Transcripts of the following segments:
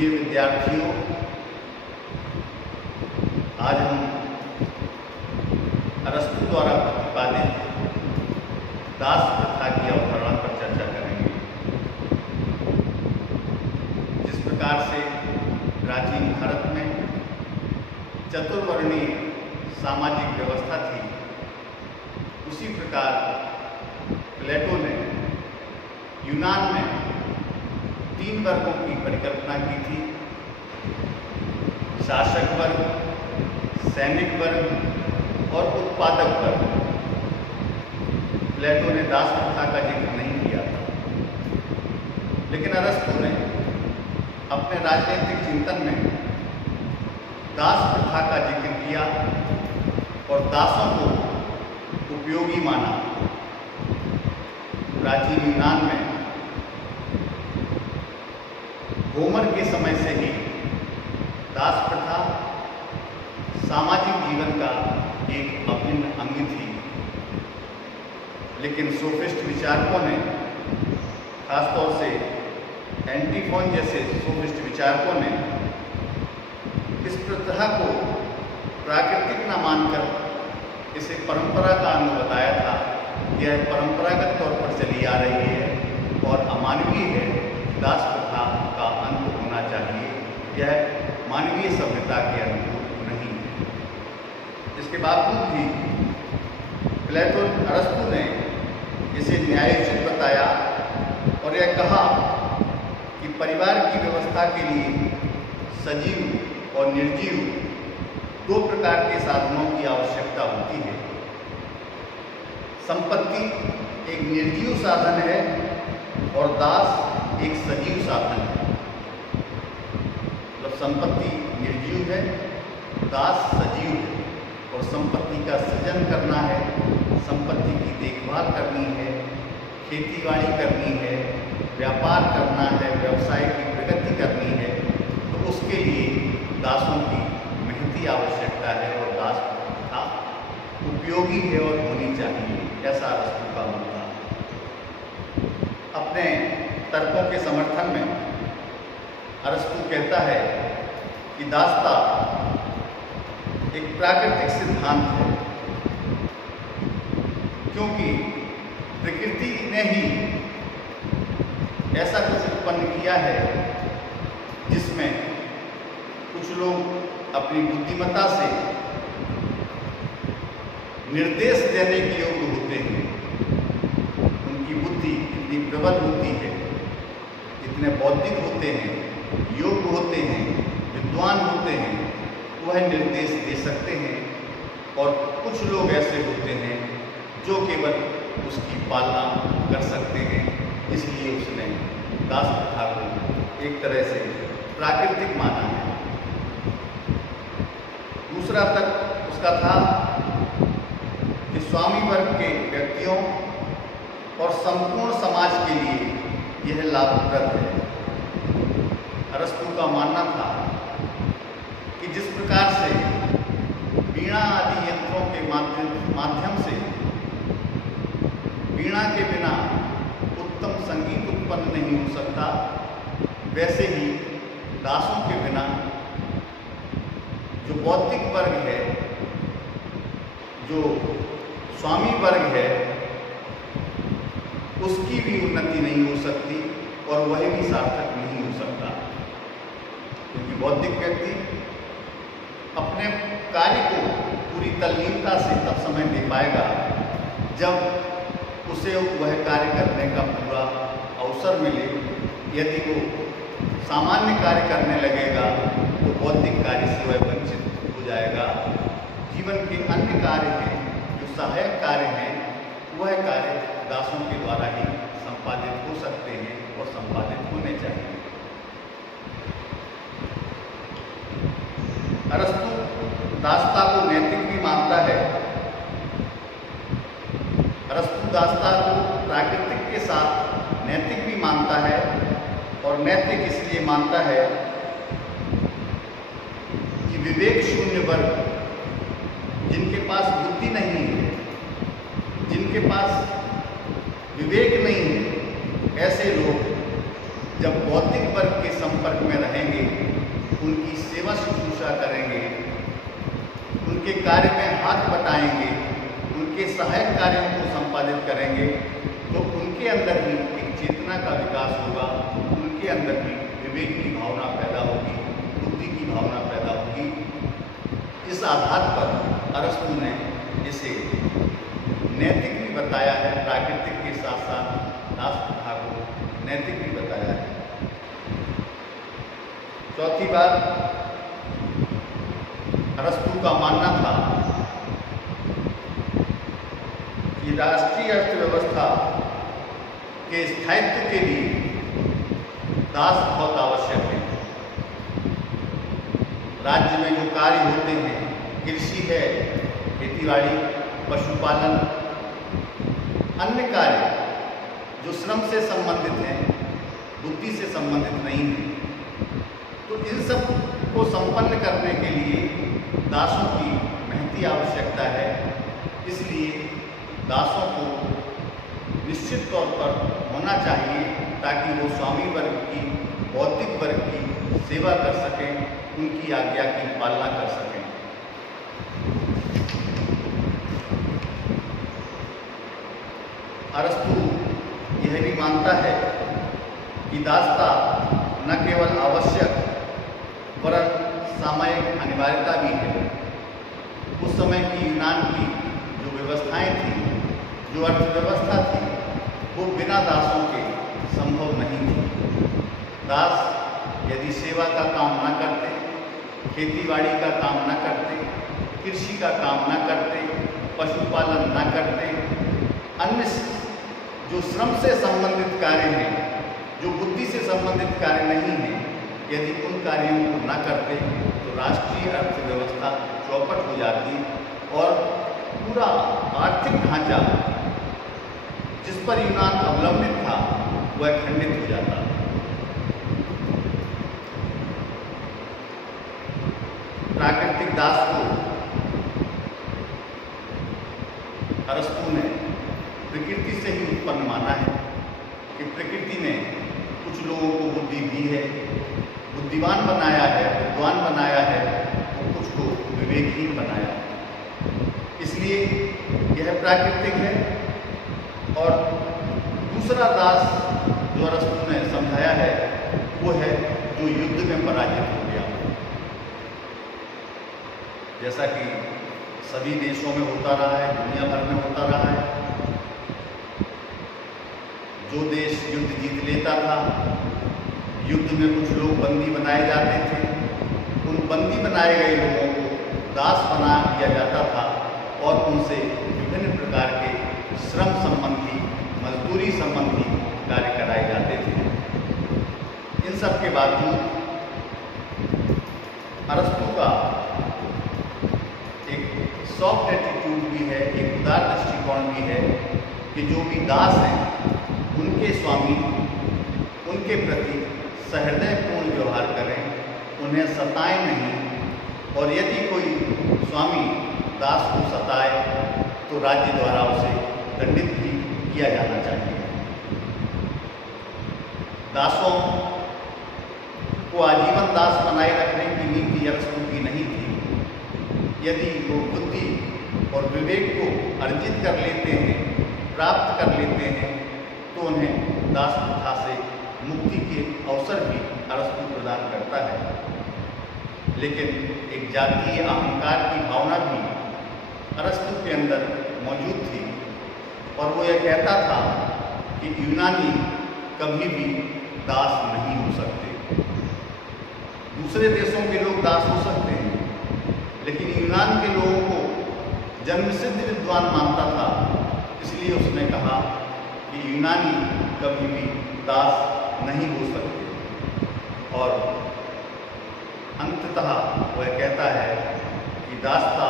प्रिय विद्यार्थियों, आज हम अरस्तु द्वारा प्रतिपादित दास प्रथा की अवधारणा पर चर्चा करेंगे। जिस प्रकार से प्राचीन भारत में चतुर्वर्णीय सामाजिक व्यवस्था थी, उसी प्रकार प्लेटो ने यूनान में 3 वर्गों की परिकल्पना की थी: शासक वर्ग, सैनिक वर्ग और उत्पादक वर्ग। प्लेटो ने दास प्रथा का जिक्र नहीं किया था, लेकिन अरस्तु ने अपने राजनीतिक चिंतन में दास प्रथा का जिक्र किया और दासों को उपयोगी माना। प्राचीन यूनान में होमर के समय से ही दास प्रथा सामाजिक जीवन का एक अभिन्न अंग थी, लेकिन सोफिस्ट विचारकों ने, खासतौर से एंटीफोन जैसे सोफिस्ट विचारकों ने, इस प्रथा को प्राकृतिक न मानकर इसे परंपरा का अंग बताया था। यह परंपरागत तौर पर चली आ रही है और अमानवीय है, दास प्रथा का अंत होना चाहिए, यह मानवीय सभ्यता के अनुरूप नहीं है। इसके बावजूद भी प्लेटो अरस्तु ने इसे न्यायोचित बताया और यह कहा कि परिवार की व्यवस्था के लिए सजीव और निर्जीव 2 प्रकार के साधनों की आवश्यकता होती है। संपत्ति एक निर्जीव साधन है और दास एक सजीव साधन है। मतलब संपत्ति निर्जीव है, दास सजीव है, और संपत्ति का सृजन करना है, संपत्ति की देखभाल करनी है, खेतीबाड़ी करनी है, व्यापार करना है, व्यवसाय की प्रगति करनी है, तो उसके लिए दासों की महती आवश्यकता है और दास प्रथा उपयोगी है और होनी चाहिए, ऐसा अरस्तु का मत था। अपने तर्कों के समर्थन में अरस्तु कहता है कि दासता एक प्राकृतिक सिद्धांत है, क्योंकि प्रकृति ने ही ऐसा कुछ उत्पन्न किया है जिसमें कुछ लोग अपनी बुद्धिमत्ता से निर्देश देने के योग्य होते हैं। उनकी बुद्धि इतनी प्रबल होती है, इतने बौद्धिक होते हैं, योग्य होते हैं, विद्वान होते हैं, वह निर्देश दे सकते हैं। और कुछ लोग ऐसे होते हैं जो केवल उसकी पालना कर सकते हैं। इसलिए उसने दास प्रथा को एक तरह से प्राकृतिक माना है। दूसरा तर्क उसका था कि स्वामी वर्ग के व्यक्तियों और संपूर्ण समाज के लिए यह लाभप्रद है। अरस्तु का मानना था कि जिस प्रकार से वीणा आदि यंत्रों के माध्यम से वीणा के बिना उत्तम संगीत उत्पन्न नहीं हो सकता, वैसे ही दासों के बिना जो बौद्धिक वर्ग है, जो स्वामी वर्ग है, उसकी भी उन्नति नहीं हो सकती और वह भी सार्थक नहीं हो सकता। क्योंकि बौद्धिक व्यक्ति अपने कार्य को पूरी तल्लीनता से तब समय दे पाएगा जब उसे वह कार्य करने का पूरा अवसर मिले। यदि वो सामान्य कार्य करने लगेगा तो बौद्धिक कार्य से वह वंचित हो जाएगा। जीवन के अन्य कार्य हैं, जो सहायक कार्य हैं, वह कार्य दासों के द्वारा ही संपादित हो सकते हैं और संपादित होने चाहिए। अरस्तु दासता को नैतिक भी मानता है। अरस्तु दासता को प्राकृतिक के साथ नैतिक भी मानता है, और नैतिक इसलिए मानता है कि विवेक शून्य वर्ग, जिनके पास बुद्धि नहीं है, जिनके पास विवेक नहीं है, ऐसे लोग जब बौद्धिक वर्ग के संपर्क में रहेंगे, उनकी सेवा शुश्रूषा करेंगे, उनके कार्य में हाथ बटाएंगे, उनके सहायक कार्यों को संपादित करेंगे, तो उनके अंदर भी एक चेतना का विकास होगा, उनके अंदर भी विवेक की भावना पैदा होगी, बुद्धि की भावना पैदा होगी। इस आधार पर अरस्तु ने इसे नैतिक भी बताया है, प्राकृतिक के साथ साथ दास प्रथा को नैतिक भी बताया है। चौथी बात, अरस्तु का मानना था कि राष्ट्रीय अर्थव्यवस्था के स्थायित्व के लिए दास बहुत आवश्यक है। राज्य में जो कार्य होते हैं, कृषि है, खेतीबाड़ी, पशुपालन, अन्य कार्य जो श्रम से संबंधित हैं, बुद्धि से संबंधित नहीं है, तो इन सब को संपन्न करने के लिए दासों की महती आवश्यकता है। इसलिए दासों को निश्चित तौर पर होना चाहिए ताकि वो स्वामी वर्ग की, बौद्धिक वर्ग की सेवा कर सकें, उनकी आज्ञा की पालना कर सकें। अरस्तु यह भी मानता है कि दासता न केवल आवश्यक वरन सामयिक अनिवार्यता भी है। उस समय की यूनान की जो व्यवस्थाएं थी, जो अर्थव्यवस्था थी, वो बिना दासों के संभव नहीं थी। दास यदि सेवा का काम न करते, खेतीबाड़ी का काम न करते, कृषि का काम न करते, पशुपालन न करते, अन्य जो श्रम से संबंधित कार्य हैं, जो बुद्धि से संबंधित कार्य नहीं हैं, यदि उन कार्यों को न करते तो राष्ट्रीय अर्थव्यवस्था चौपट हो जाती और पूरा आर्थिक ढांचा जिस पर यूनान अवलंबित था वह खंडित हो जाता। प्राकृतिक दास को अरस्तु ने प्रकृति से ही उत्पन्न माना है कि प्रकृति ने कुछ लोगों को बुद्धि दी है, बुद्धिमान बनाया है, विद्वान बनाया है, और कुछ को विवेकहीन बनाया है। इसलिए यह प्राकृतिक है। और दूसरा दास जो अरस्तु ने समझाया है वो है जो युद्ध में पराजित हो गया। जैसा कि सभी देशों में होता रहा है, दुनिया भर में होता रहा है, जो देश युद्ध जीत लेता था, युद्ध में कुछ लोग बंदी बनाए जाते थे, उन बंदी बनाए गए लोगों को दास बना दिया जाता था और उनसे विभिन्न प्रकार के श्रम संबंधी, मजदूरी संबंधी कार्य कराए जाते थे। इन सब के बावजूद अरस्तु का एक सॉफ्ट एटीट्यूड भी है, एक उदार दृष्टिकोण भी है कि जो भी दास हैं उनके स्वामी उनके प्रति सहृदयपूर्ण व्यवहार करें, उन्हें सताएं नहीं, और यदि कोई स्वामी दास को सताए तो राज्य द्वारा उसे दंडित भी किया जाना चाहिए। दासों को आजीवन दास बनाए रखने की नीति अरस्तु की नहीं थी। यदि वो बुद्धि और विवेक को अर्जित कर लेते हैं, प्राप्त कर लेते हैं, तो उन्हें दास प्रथा से मुक्ति के अवसर भी अरस्तु प्रदान करता है। लेकिन एक जातीय अहंकार की भावना भी अरस्तु के अंदर मौजूद थी और वो यह कहता था कि यूनानी कभी भी दास नहीं हो सकते। दूसरे देशों के लोग दास हो सकते हैं, लेकिन यूनान के लोगों को जन्मसिद्ध विद्वान मानता था, इसलिए उसने कहा कि यूनानी कभी भी दास नहीं हो सकते। और अंततः वह कहता है कि दासता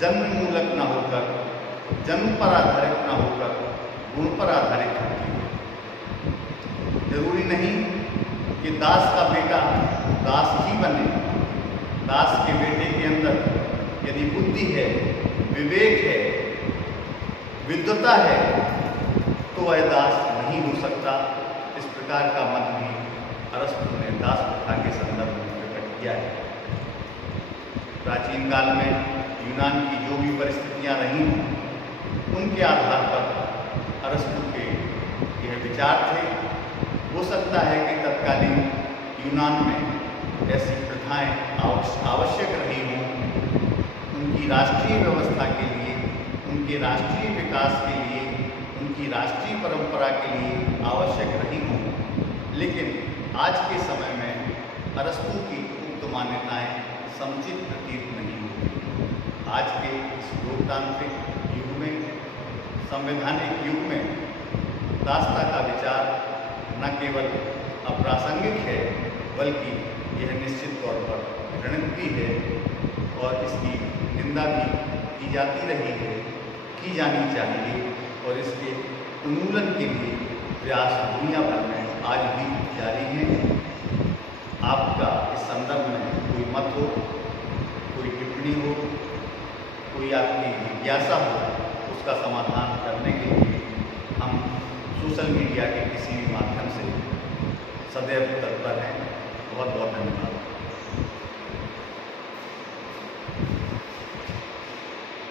जन्म मूलक न होकर, जन्म पर आधारित न होकर गुण पर आधारित होती है। जरूरी नहीं कि दास का बेटा दास ही बने। दास के बेटे के अंदर यदि बुद्धि है, विवेक है, विद्वता है, तो वह दास नहीं हो सकता। इस प्रकार प्रकार का मत भी अरस्तु ने दास प्रथा के संदर्भ में प्रकट किया है। प्राचीन काल में यूनान की जो भी परिस्थितियां रही हों उनके आधार पर अरस्तु के यह विचार थे। हो सकता है कि तत्कालीन यूनान में ऐसी प्रथाएं आवश्यक रही हों, उनकी राष्ट्रीय व्यवस्था के लिए, उनके राष्ट्रीय विकास के लिए, उनकी राष्ट्रीय परंपरा के लिए आवश्यक रही हों, लेकिन आज के समय में अरस्तु की उक्त मान्यताएं समुचित प्रतीत नहीं होती। आज के इस लोकतांत्रिक युग में, संवैधानिक युग में दासता का विचार न केवल अप्रासंगिक है बल्कि यह निश्चित तौर पर घृणित भी है और इसकी निंदा भी की जाती रही है, की जानी चाहिए और इसके उन्मूलन के लिए प्रयास दुनिया भर में आज भी जारी है। आपका इस संदर्भ में कोई मत हो, कोई टिप्पणी हो, कोई आपकी जिज्ञासा हो, उसका समाधान करने के लिए हम सोशल मीडिया के किसी भी माध्यम से सदैव तत्पर हैं। बहुत बहुत धन्यवाद।